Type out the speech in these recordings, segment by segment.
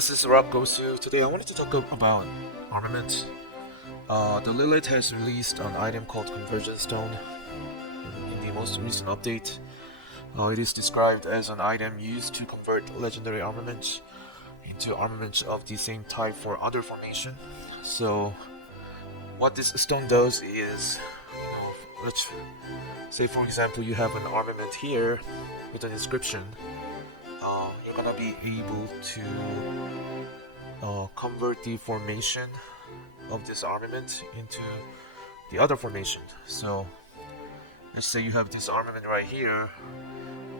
this is ROK GOSU. Today I wanted to talk about Armament. The Lilith has released an item called Conversion Stone in the most recent update. It is described as an item used to convert legendary armaments into armaments of the same type for other formation. So what this stone does is, let's say for example you have an armament here with an inscription. You're gonna be able to convert the formation of this armament into the other formation. So let's say you have this armament right here.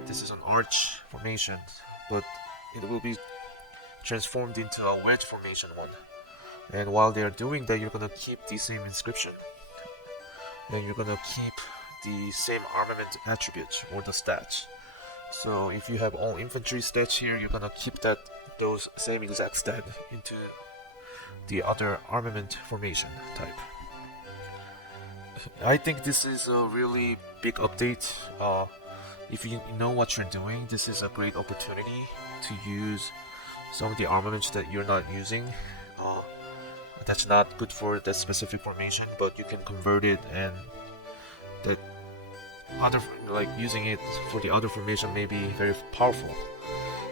This is an arch formation, but it will be transformed into a wedge formation one. And while they are doing that, you're gonna keep the same inscription, and you're gonna keep the same armament attributes or the stats. So if you have all infantry stats here, you're gonna keep those same exact stat into the other armament formation type. I think this is a really big update. If you know what you're doing, this is a great opportunity to use some of the armaments that you're not using. That's not good for that specific formation, but you can convert it, and that other, like using it for the other formation, may be very powerful.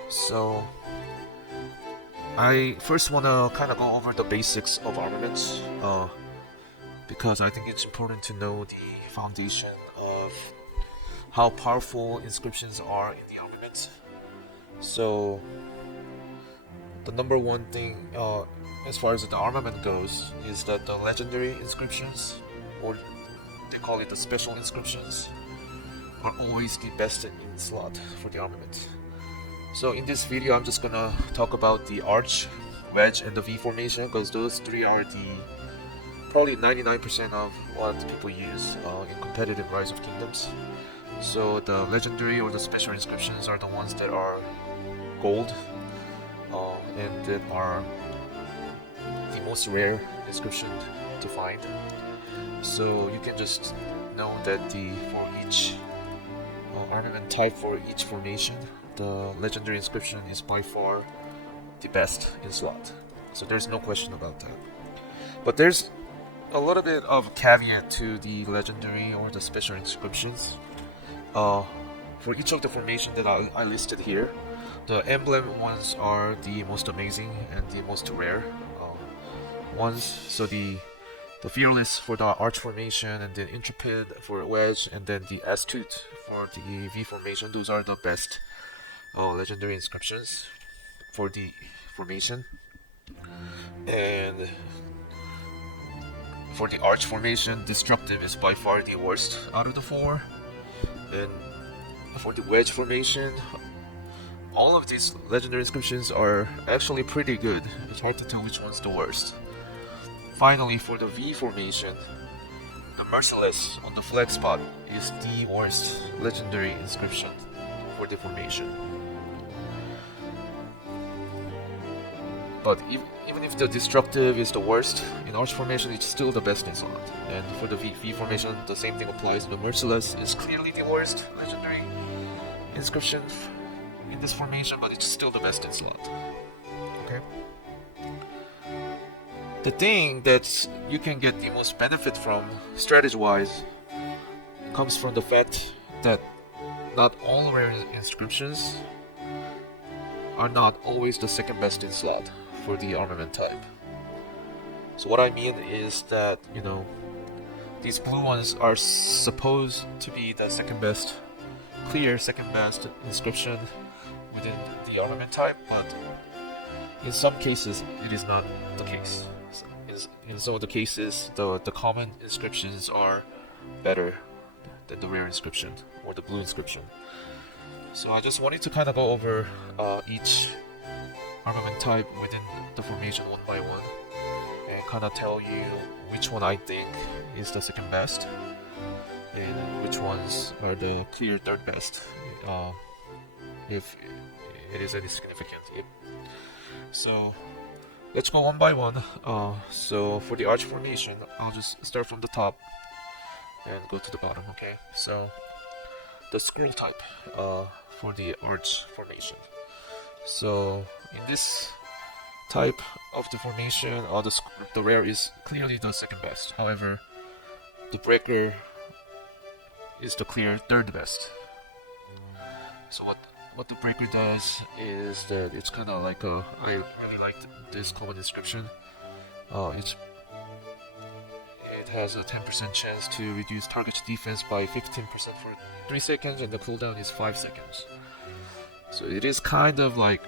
So I first want to kind of go over the basics of armaments, because I think it's important to know the foundation of how powerful inscriptions are in the armament. So the number one thing, as far as the armament goes, is that the legendary inscriptions, or they call it the special inscriptions, are always the best in slot for the armament. So in this video, I'm just gonna talk about the arch, wedge, and the V formation, because those three are probably 99% of what people use in competitive Rise of Kingdoms. So the legendary or the special inscriptions are the ones that are gold, and that are the most rare inscription to find. So you can just know that for each armament type, for each formation, the legendary inscription is by far the best in slot. So there's no question about that. But there's a little bit of caveat to the legendary or the special inscriptions. For each of the formation that I listed here, the emblem ones are the most amazing and the most rare ones. So the Fearless for the arch formation, and then Intrepid for wedge, and then the Astute for the V formation. Those are the best legendary inscriptions for the formation. And for the arch formation, Destructive is by far the worst out of the four. And for the wedge formation, all of these legendary inscriptions are actually pretty good. It's hard to tell which one's the worst. Finally, for the V formation, the Merciless on the flag spot is the worst legendary inscription for the formation. But even if the Destructive is the worst in arch formation, it's still the best in slot. And for the V formation, the same thing applies. The Merciless is clearly the worst legendary inscription in this formation, but it's still the best in slot. Okay. The thing that you can get the most benefit from, strategy-wise, comes from the fact that not all rare inscriptions are not always the second best in slot for the armament type. So what I mean is that, these blue ones are supposed to be the clear second best inscription within the armament type, but in some cases it is not the case. In some of the cases, the common inscriptions are better than the rare inscription or the blue inscription. So I just wanted to kind of go over each armament type within the formation one by one, and kind of tell you which one I think is the second best, and which ones are the clear third best, if it is any significant. So let's go one by one. So for the arch formation, I'll just start from the top and go to the bottom, okay? So the scroll type for the arch formation. So in this type of the formation, the rare is clearly the second best. However, the breaker is the clear third best. So what the breaker does is that it's kind of like I really like this common inscription. It has a 10% chance to reduce target defense by 15% for 3 seconds, and the cooldown is 5 seconds. So it is kind of like,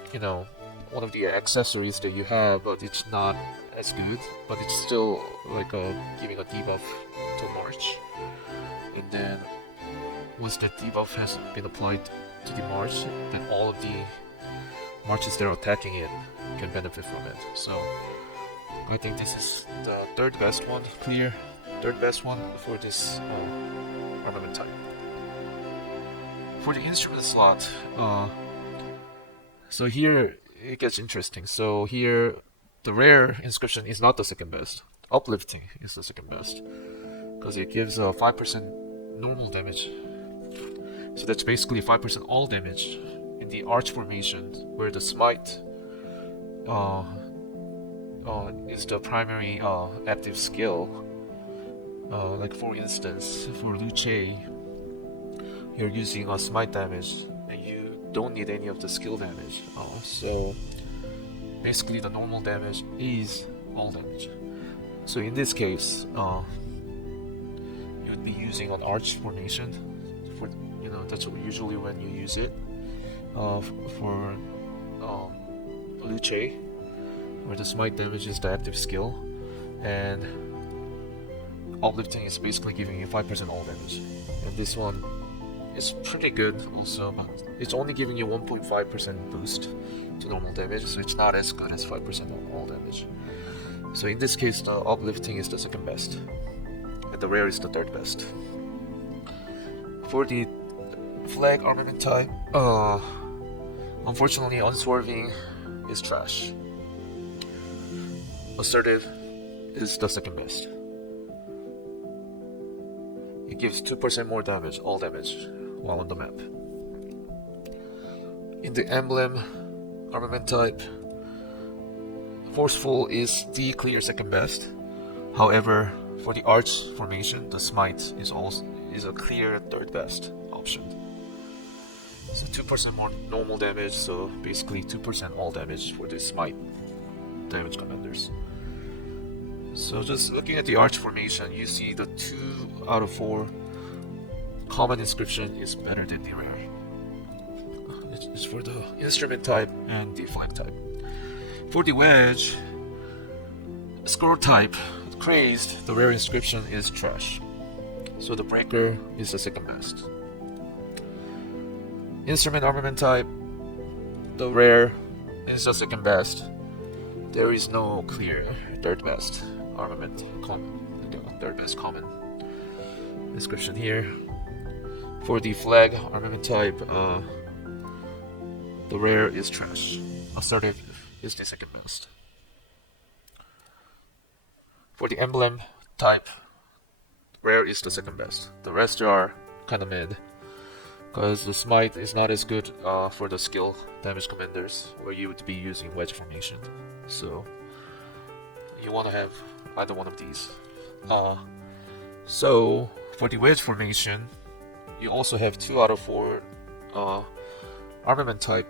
one of the accessories that you have, but it's not as good. But it's still like giving a debuff to March. And then once that debuff has been applied to the March, then all of the Marches that are attacking it can benefit from it. So I think this is the third best one, clear third best one for this armament type. For the instrument slot, so here it gets interesting. So here the rare inscription is not the second best. Uplifting is the second best because it gives a 5% normal damage. So that's basically 5% all damage in the arch formation, where the smite is the primary active skill. Like for instance, for Luce, you're using a smite damage, and you don't need any of the skill damage. So basically, the normal damage is all damage. So in this case, you'd be using an arch formation. That's usually when you use it for Luce, where the smite damage is the active skill, and uplifting is basically giving you 5% all damage. And this one is pretty good also, but it's only giving you 1.5% boost to normal damage, so it's not as good as 5% all damage. So in this case, the uplifting is the second best, and the rare is the third best. For the flag armament type, unfortunately, unswerving is trash. Assertive is the second best. It gives 2% more damage, all damage, while on the map. In the emblem armament type, forceful is the clear second best. However, for the arch formation, the smite is a clear third best option. So 2% more normal damage, so basically 2% all damage for the smite damage commanders. So just looking at the arch formation, you see the 2 out of 4 common inscription is better than the rare. It's for the instrument type and the flag type. For the wedge, scroll type, crazed, the rare inscription is trash. So the breaker is the second best. Instrument armament type, the rare is the second best. There is no clear third best armament third best common inscription here. For the flag armament type, the rare is trash. Assertive is the second best. For the emblem type, rare is the second best. The rest are kind of mid, because the smite is not as good for the skill damage commanders, where you would be using wedge formation. So you want to have either one of these. So for the wedge formation, you also have 2 out of 4 armament type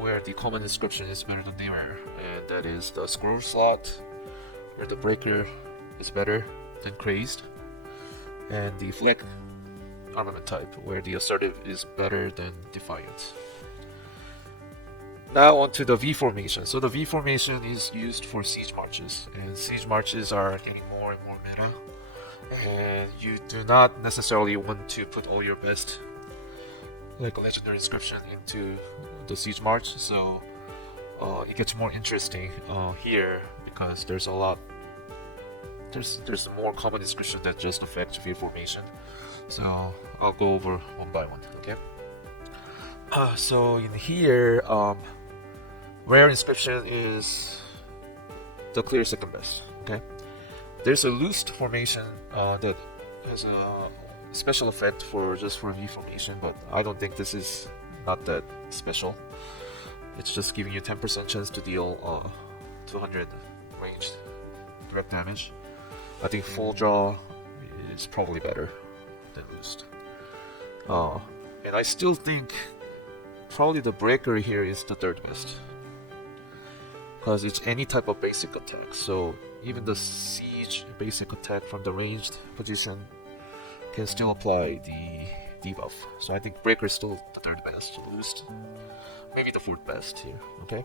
where the common inscription is better than the rare, and that is the scroll slot, where the breaker is better than crazed, and the flag armament type, where the assertive is better than defiant. Now on to the V formation. So the V formation is used for siege marches, and siege marches are getting more and more meta, and you do not necessarily want to put all your best like a legendary inscription into the siege march. So it gets more interesting here, because there's more common inscription that just affect V formation. So I'll go over one by one, okay? So in here, rare inscription is the clear second best, okay? There's a loosed formation that has a special effect for V formation, but I don't think this is not that special. It's just giving you 10% chance to deal 200 ranged direct damage. I think full draw is probably better than boost. And I still think probably the breaker here is the third best, because it's any type of basic attack. So even the siege basic attack from the ranged position can still apply the debuff. So I think breaker is still the third best. Boost, maybe the fourth best here. Okay.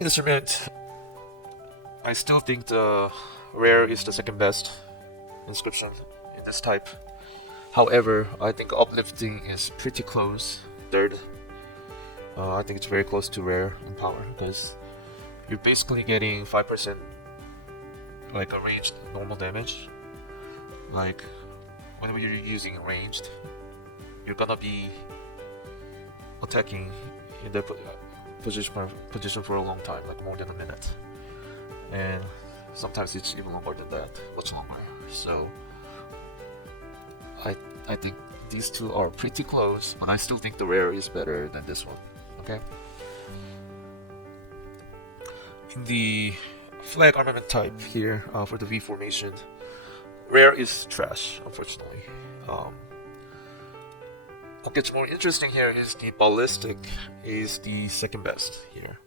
Instrument, I still think the rare is the second best inscription in this type. However, I think uplifting is pretty close, third. I think it's very close to rare in power, because you're basically getting 5% like a ranged normal damage. Like whenever you're using ranged, you're gonna be attacking in the position for a long time, like more than a minute, and sometimes it's even longer than that, much longer. So I think these two are pretty close, but I still think the rare is better than this one. Okay. In the flag armament type here, for the V formation, rare is trash, unfortunately. What gets more interesting here is the ballistic is the second best here,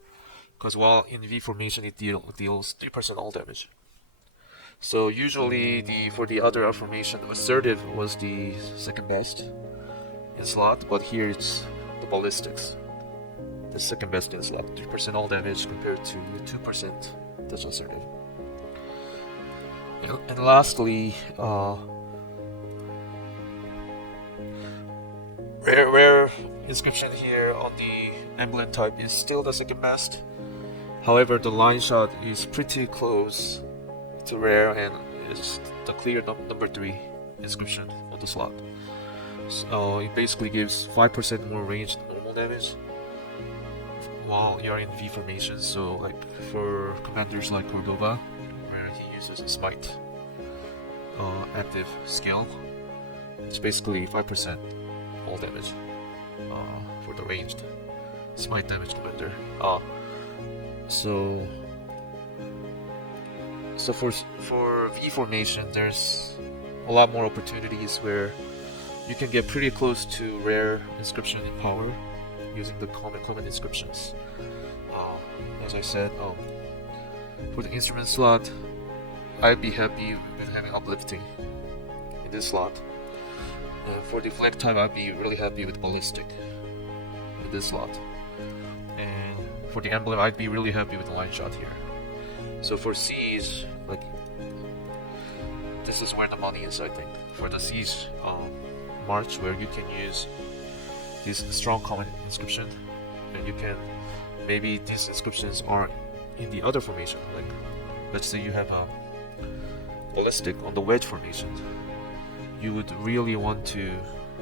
because while in V formation it deals 3% all damage. So usually for the other formation, assertive was the second best in slot, but here it's the ballistics, the second best in slot, 3% all damage compared to 2% that's assertive. And lastly, rare inscription here on the emblem type is still the second best. However, the line shot is pretty close to rare, and it's the clear number 3 inscription on the slot. So it basically gives 5% more ranged normal damage while you're in V formation. So like for commanders like Cordova, where he uses a smite active skill, it's basically 5% all damage for the ranged smite damage commander. So for V formation, there's a lot more opportunities where you can get pretty close to rare inscription in power using the common inscriptions. As I said, for the instrument slot, I'd be happy with having uplifting in this slot. For the flag type, I'd be really happy with ballistic in this slot. And for the emblem, I'd be really happy with the line shot here. So for siege, like this is where the money is, I think. For the siege march, where you can use this strong common inscription, and you can maybe these inscriptions are in the other formation. Like let's say you have a ballistic on the wedge formation, you would really want to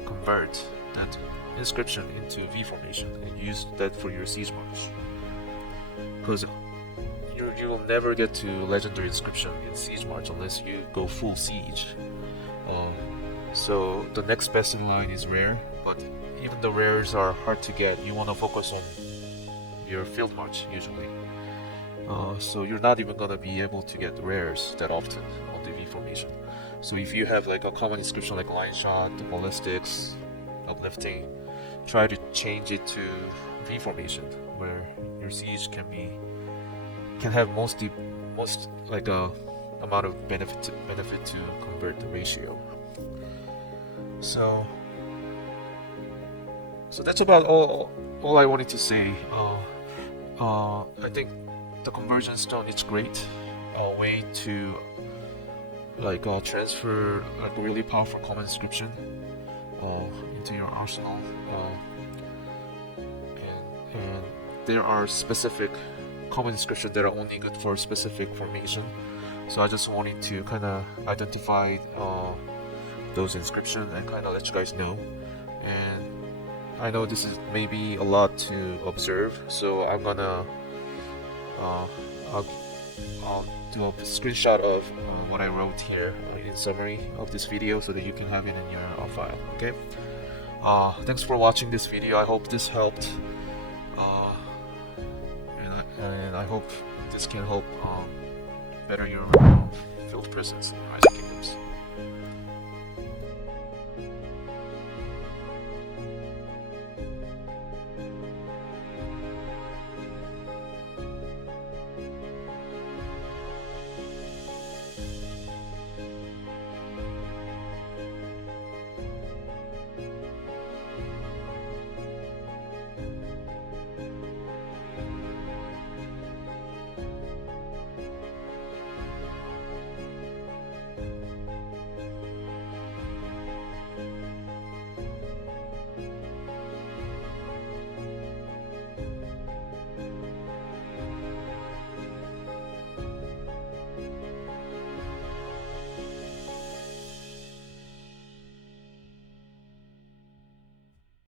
convert that inscription into V formation and use that for your siege march, because you will never get to legendary inscription in siege march unless you go full siege. So the next best in line is rare, but even the rares are hard to get. You want to focus on your field march usually. So you're not even gonna be able to get rares that often on the V formation. So if you have like a common inscription like line shot, the ballistics, uplifting, try to change it to V formation, where your siege can have most like amount of benefit to convert the ratio. So that's about all I wanted to say. I think the conversion stone is great way to like transfer like really powerful common inscription into your arsenal, and there are specific common inscriptions that are only good for specific formation. So I just wanted to kind of identify those inscriptions and kind of let you guys know. And I know this is maybe a lot to observe, so I'm gonna I'll do a screenshot of what I wrote here in summary of this video so that you can have it in your file. Okay. Thanks for watching this video. I hope this helped. And and I hope this can help better your field presence in Rise of Kingdoms.